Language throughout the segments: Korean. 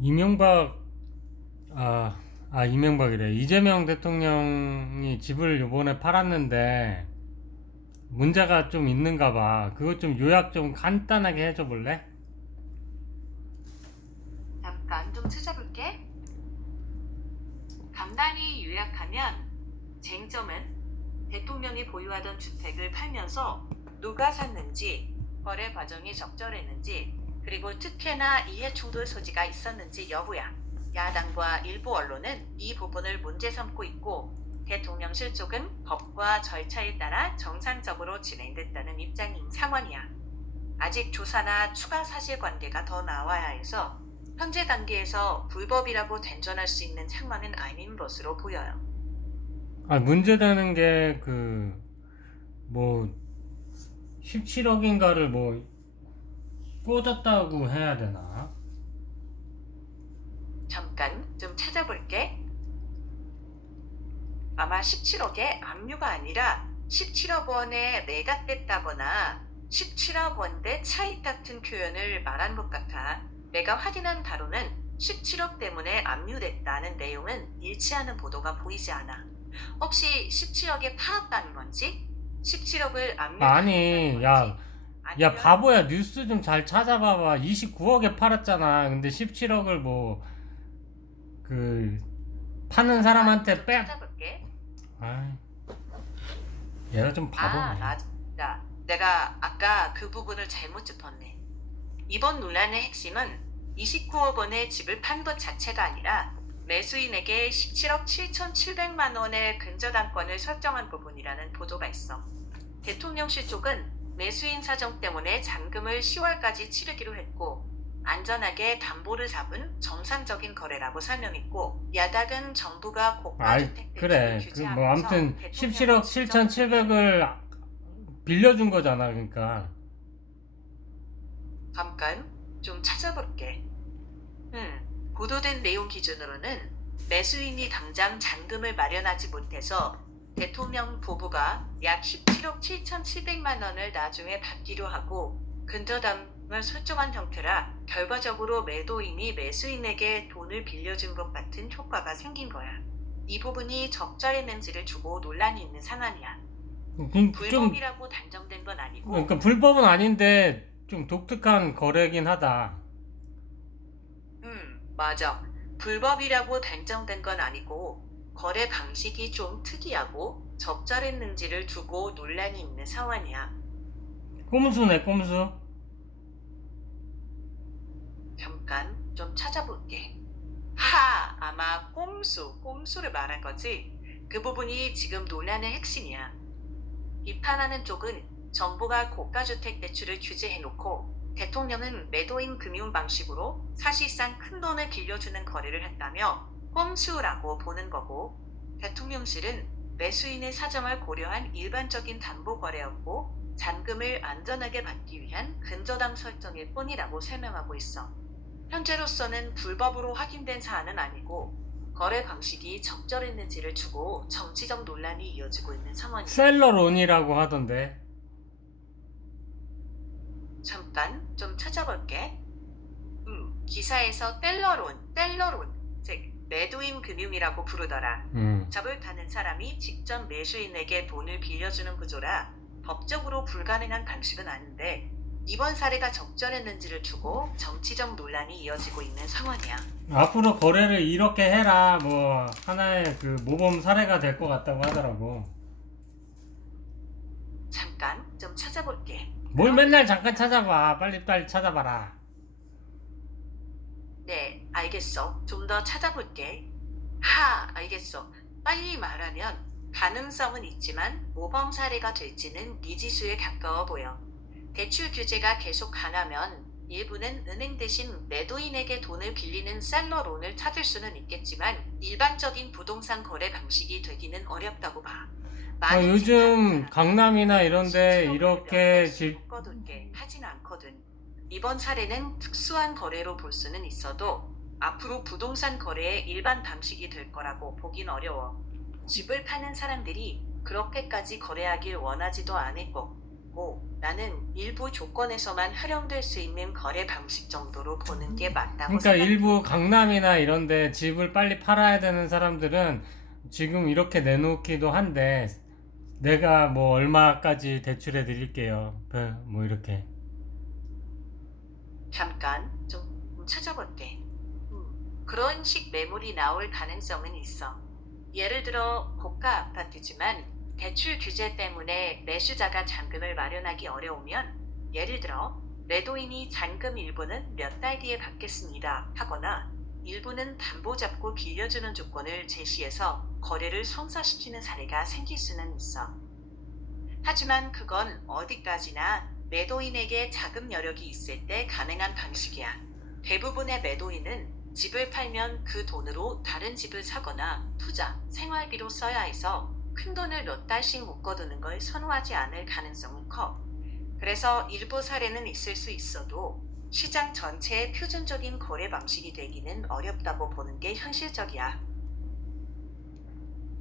이명박, 이명박이래. 이재명 대통령이 집을 요번에 팔았는데 문제가 좀 있는가 봐. 그것 좀 요약 좀 간단하게 해줘 볼래? 잠깐 좀 찾아볼게. 간단히 요약하면 쟁점은 대통령이 보유하던 주택을 팔면서 누가 샀는지, 거래 과정이 적절했는지, 그리고 특혜나 이해충돌 소지가 있었는지 여부야. 야당과 일부 언론은 이 부분을 문제 삼고 있고, 대통령실 쪽은 법과 절차에 따라 정상적으로 진행됐다는 입장인 상황이야. 아직 조사나 추가 사실관계가 더 나와야 해서 현재 단계에서 불법이라고 단정할 수 있는 상황은 아닌 것으로 보여요. 문제되는 게 뭐 17억인가를 뭐 꽂았다고 해야 되나? 잠깐 좀 찾아볼게. 아마 17억의 압류가 아니라 17억 원에 매각됐다거나 17억 원대 차익 같은 표현을 말한 것 같아. 내가 확인한 바로는 17억 때문에 압류됐다는 내용은 일치하는 보도가 보이지 않아. 혹시 17억에 팔았다는 건지? 17억을 압류했다는 아니, 건지? 야 아니면 바보야, 뉴스 좀 잘 찾아봐봐. 29억에 팔았잖아. 근데 17억을 그 파는 잠깐 사람한테 좀 빼. 찾아볼게. 아, 얘가 좀 바보네. 맞다. 내가 아까 그 부분을 잘못 짚었네. 이번 논란의 핵심은 29억 원의 집을 판 것 자체가 아니라 매수인에게 17억 7,700만 원의 근저당권을 설정한 부분이라는 보도가 있어. 대통령실 쪽은 매수인 사정 때문에 잔금을 10월까지 치르기로 했고, 안전하게 담보를 잡은 정상적인 거래라고 설명했고, 야당은 정부가 아이, 고가주택 대출을 그래. 뭐 규제하면서 아무튼 대통령이 17억 직접 7,700을 빌려준 거잖아. 그러니까. 잠깐 좀 찾아볼게. 보도된 내용 기준으로는 매수인이 당장 잔금을 마련하지 못해서 대통령 부부가 약 17억 7,700만 원을 나중에 받기로 하고 근저당을 설정한 형태라 결과적으로 매도인이 매수인에게 돈을 빌려준 것 같은 효과가 생긴 거야. 이 부분이 적절했는지를 두고 논란이 있는 상황이야. 좀 불법이라고 단정된 건 아니고 그러니까 불법은 아닌데 좀 독특한 거래긴 하다. 맞아. 불법이라고 단정된 건 아니고 거래 방식이 좀 특이하고 적절했는지를 두고 논란이 있는 상황이야. 꼼수네, 꼼수. 잠깐 좀 찾아볼게. 아마 꼼수를 말한 거지. 그 부분이 지금 논란의 핵심이야. 비판하는 쪽은 정부가 고가주택 대출을 규제해놓고 대통령은 매도인 금융 방식으로 사실상 큰 돈을 빌려주는 거래를 했다며 꼼수라고 보는 거고, 대통령실은 매수인의 사정을 고려한 일반적인 담보 거래였고 잔금을 안전하게 받기 위한 근저당 설정일 뿐이라고 설명하고 있어. 현재로서는 불법으로 확인된 사안은 아니고 거래 방식이 적절했는지를 두고 정치적 논란이 이어지고 있는 상황이야. 셀러론이라고 하던데. 잠깐 좀 찾아볼게. 기사에서 뗄러론, 즉 매도인 금융이라고 부르더라. 음. 잡을 타는 사람이 직접 매수인에게 돈을 빌려주는 구조라 법적으로 불가능한 방식은 아닌데 이번 사례가 적절했는지를 두고 정치적 논란이 이어지고 있는 상황이야. 앞으로 거래를 이렇게 해라. 뭐 하나의 그 모범 사례가 될 것 같다고 하더라고. 잠깐 좀 찾아볼게. 뭘 맨날 잠깐 찾아봐. 빨리 빨리 찾아봐라. 네, 알겠어. 좀 더 찾아볼게. 알겠어. 빨리 말하면 가능성은 있지만 모범 사례가 될지는 미지수에 가까워 보여. 대출 규제가 계속 강하면 일부는 은행 대신 매도인에게 돈을 빌리는 셀러론을 찾을 수는 있겠지만 일반적인 부동산 거래 방식이 되기는 어렵다고 봐. 많은 집 파는 요즘 사람들이 강남이나 매일 이런데 17억을 몇 이렇게 달씩 묶어둘게 하진 않거든. 이번 사례는 특수한 거래로 볼 수는 있어도 앞으로 부동산 거래의 일반 방식이 될 거라고 보긴 어려워. 집을 파는 사람들이 그렇게까지 거래하길 원하지도 않을 거고 아니고 나는 일부 조건에서만 활용될 수 있는 거래 방식 정도로 보는 게 맞다고 그러니까 생각해. 일부 강남이나 이런데 집을 빨리 팔아야 되는 사람들은 지금 이렇게 내놓기도 한데 내가 뭐 얼마까지 대출해 드릴게요. 뭐 이렇게. 잠깐 좀 찾아볼게. 그런 식 매물이 나올 가능성은 있어. 예를 들어 고가 아파트지만 대출 규제 때문에 매수자가 잔금을 마련하기 어려우면, 예를 들어 매도인이 잔금 일부는 몇 달 뒤에 받겠습니다 하거나 일부는 담보 잡고 빌려주는 조건을 제시해서 거래를 성사시키는 사례가 생길 수는 있어. 하지만 그건 어디까지나 매도인에게 자금 여력이 있을 때 가능한 방식이야. 대부분의 매도인은 집을 팔면 그 돈으로 다른 집을 사거나 투자, 생활비로 써야 해서 큰돈을 몇 달씩 묶어두는 걸 선호하지 않을 가능성은 커. 그래서 일부 사례는 있을 수 있어도 시장 전체의 표준적인 거래 방식이 되기는 어렵다고 보는 게 현실적이야.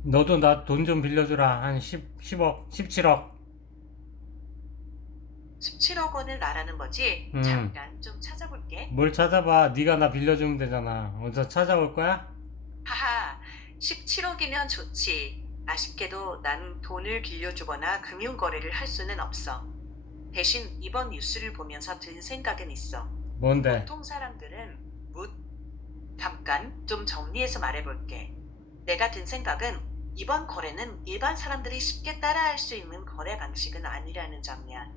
너도 나 돈 좀 빌려주라. 한 10억, 17억. 17억 원을 말하는 거지? 잠깐 좀 찾아볼게. 뭘 찾아봐. 네가 나 빌려주면 되잖아. 어디서 찾아올 거야? 하하, 17억이면 좋지. 아쉽게도 난 돈을 빌려주거나 금융거래를 할 수는 없어. 대신 이번 뉴스를 보면서 든 생각은 있어. 뭔데? 보통 사람들은 잠깐 좀 정리해서 말해볼게. 내가 든 생각은 이번 거래는 일반 사람들이 쉽게 따라할 수 있는 거래 방식은 아니라는 점이야.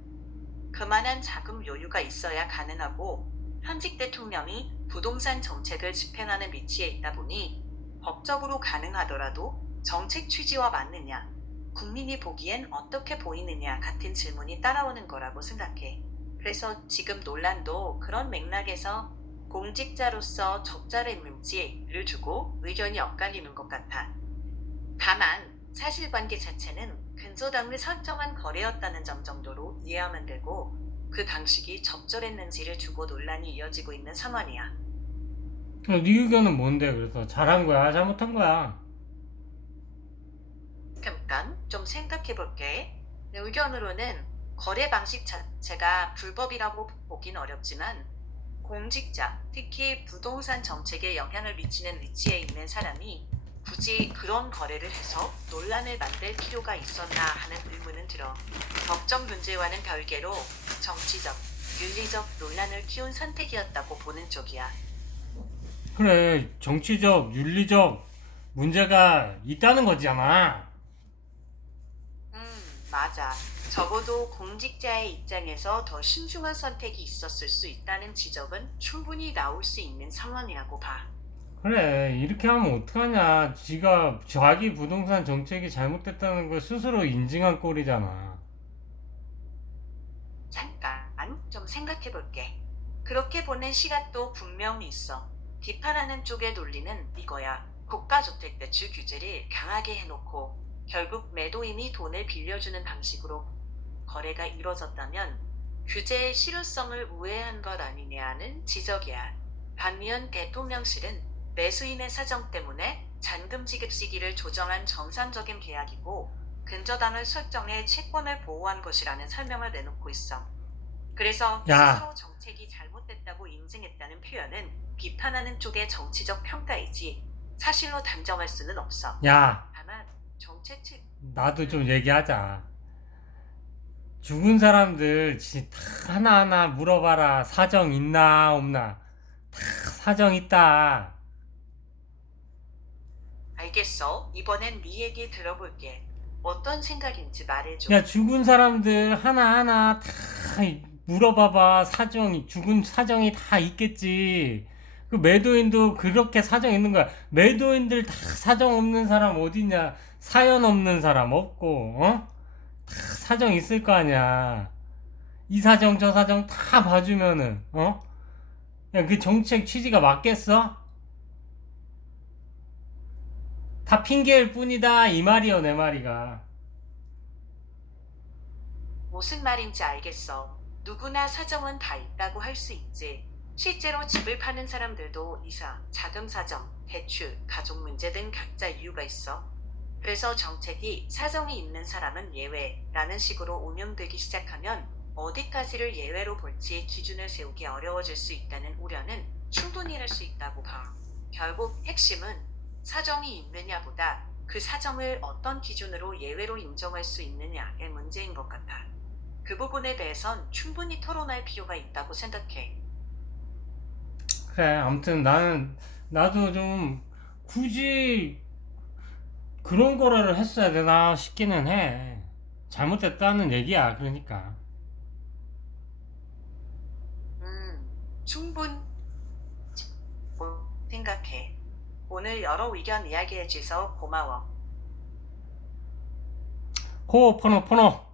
그만한 자금 여유가 있어야 가능하고, 현직 대통령이 부동산 정책을 집행하는 위치에 있다 보니 법적으로 가능하더라도 정책 취지와 맞느냐, 국민이 보기엔 어떻게 보이느냐 같은 질문이 따라오는 거라고 생각해. 그래서 지금 논란도 그런 맥락에서 공직자로서 적절한 있는지를 두고 의견이 엇갈리는 것 같아. 다만 사실관계 자체는 근저당을 설정한 거래였다는 점 정도로 이해하면 되고, 그 방식이 적절했는지를 두고 논란이 이어지고 있는 상황이야. 네 의견은 뭔데? 그래서 잘한 거야? 잘못한 거야? 잠깐 좀 생각해 볼게. 내 의견으로는 거래 방식 자체가 불법이라고 보긴 어렵지만, 공직자, 특히 부동산 정책에 영향을 미치는 위치에 있는 사람이 굳이 그런 거래를 해서 논란을 만들 필요가 있었나 하는 의문은 들어. 법적 문제와는 별개로 정치적, 윤리적 논란을 키운 선택이었다고 보는 쪽이야. 그래, 정치적, 윤리적 문제가 있다는 거잖아. 맞아. 적어도 공직자의 입장에서 더 신중한 선택이 있었을 수 있다는 지적은 충분히 나올 수 있는 상황이라고 봐. 그래, 이렇게 하면 어떡하냐. 지가 자기 부동산 정책이 잘못됐다는 걸 스스로 인증한 꼴이잖아. 잠깐 좀 생각해 볼게. 그렇게 보는 시각도 분명히 있어. 비판하는 쪽의 논리는 이거야. 국가주택대출 규제를 강하게 해놓고 결국 매도인이 돈을 빌려주는 방식으로 거래가 이뤄졌다면 규제의 실효성을 우회한 것 아니냐는 지적이야. 반면 대통령실은 매수인의 사정 때문에 잔금 지급 시기를 조정한 정상적인 계약이고 근저당을 설정해 채권을 보호한 것이라는 설명을 내놓고 있어. 그래서 야, 스스로 정책이 잘못됐다고 인증했다는 표현은 비판하는 쪽의 정치적 평가이지 사실로 단정할 수는 없어. 야, 다만 정책 측 나도 좀 얘기하자. 죽은 사람들 다 하나하나 물어봐라. 사정 있나, 없나. 다 사정 있다. 알겠어. 이번엔 네 얘기 들어볼게. 어떤 생각인지 말해줘. 야, 죽은 사람들 하나하나 다 물어봐봐. 죽은 사정이 다 있겠지. 그 매도인도 그렇게 사정 있는 거야. 매도인들 다 사정 없는 사람 어디냐. 사연 없는 사람 없고, 다 사정 있을 거 아니야. 이 사정, 저 사정 다 봐주면은, 야, 그 정책 취지가 맞겠어? 다 핑계일 뿐이다. 이 말이여, 내 말이가. 무슨 말인지 알겠어. 누구나 사정은 다 있다고 할 수 있지. 실제로 집을 파는 사람들도 이사, 자금 사정, 대출, 가족 문제 등 각자 이유가 있어. 그래서 정책이 사정이 있는 사람은 예외라는 식으로 운영되기 시작하면 어디까지를 예외로 볼지 기준을 세우기 어려워질 수 있다는 우려는 충분히 할 수 있다고 봐. 결국 핵심은 사정이 있느냐보다 그 사정을 어떤 기준으로 예외로 인정할 수 있느냐의 문제인 것 같아. 그 부분에 대해선 충분히 토론할 필요가 있다고 생각해. 그래, 아무튼 나도 좀 굳이 그런 거를 했어야 되나 싶기는 해. 잘못됐다는 얘기야, 그러니까. 충분히 생각해. 오늘 여러 의견 이야기해줘서 고마워. 호포노포노.